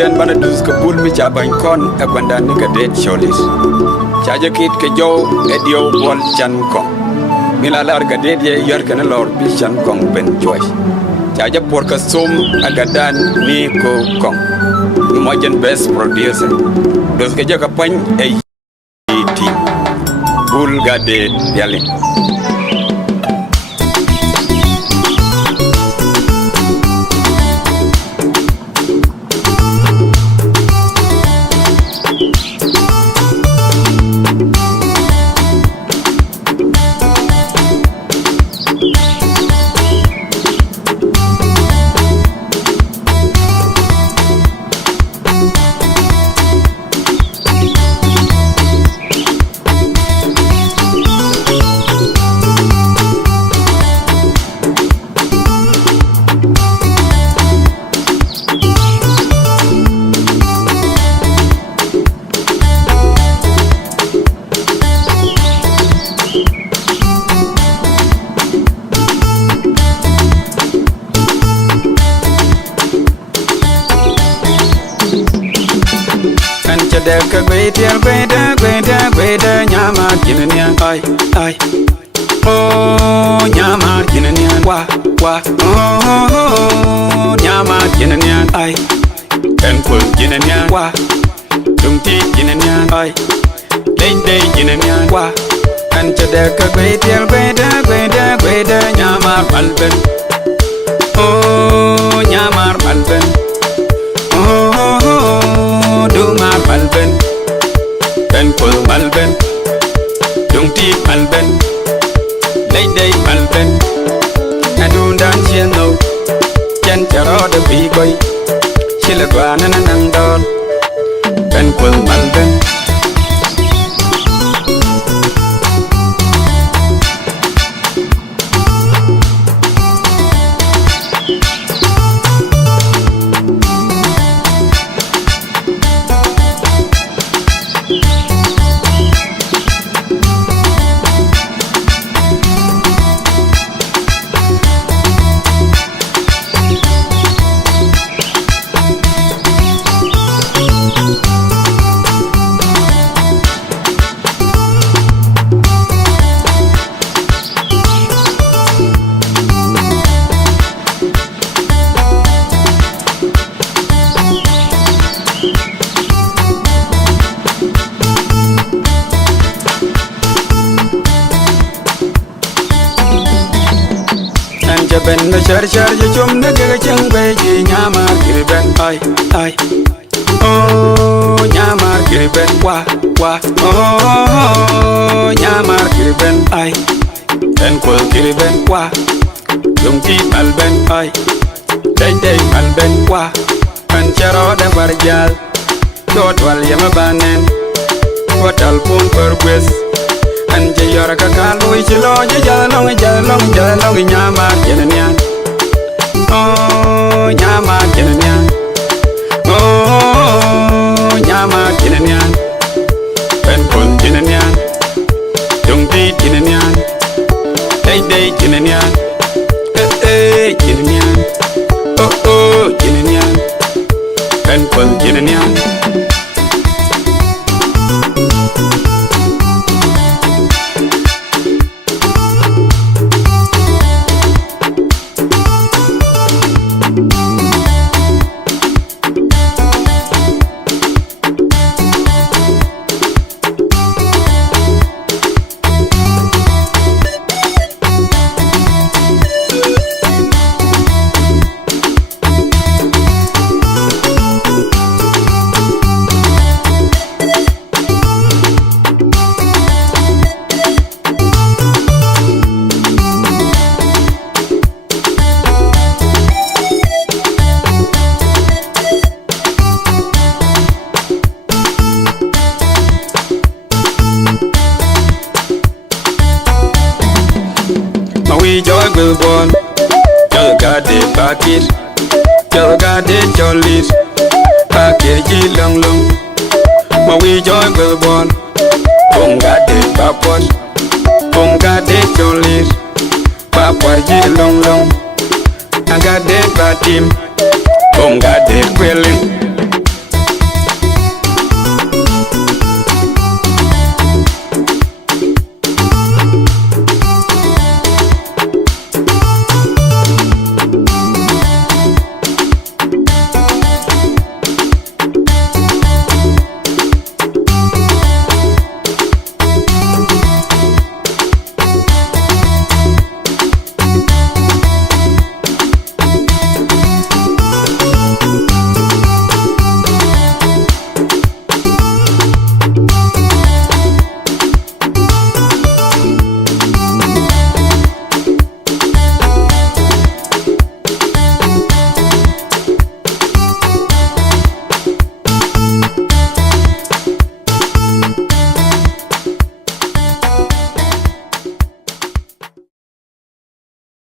Yen bana dus ka bul mi cha ban kon e gwanda ni ka det cholis cha je kit ke jo e dio bol chan kon mi la lar ka det ye yer kana lor bi chan kon ben joy cha je por ka sum agadan ni ko kon mo jen best producer dus ke je ka pan e ti bul ga det yali de ka gweda nyama kinania ai oh nyama kinania wa oh nyama kinania ai kan kul kinania wa dung ti kinania ai dei kinania wa kan de ka gweda nyama balben oh nyama balben Dumar balben, ben kul balben, jungti balben, day balben, adun dan chieno, chen charo de bigoy, chilagwana nandon, ben kul balben. Ben na char je chum na ga chang be ji nyama kirben ai oh nyama kirben wa oh nyama kirben ai ben kul kirben wa dung ti balben ai dei balben wa kan charo de barjal dot wal yama banen hotel pun perquest Anje yora kakalu ichilo jalong nyama jenenyan oh nyama jenenyan oh nyama jenenyan penkol jenenyan jungti jenenyan dei jenenyan jenenyan oh jenenyan penkol jenenyan Joy will born, Jolga de Bakir, Jolga de Jolis, Bakir Long, Ma we joy will born, Bunga de Bapot, Bunga de Jolis, Papua Long, Aga de Batim.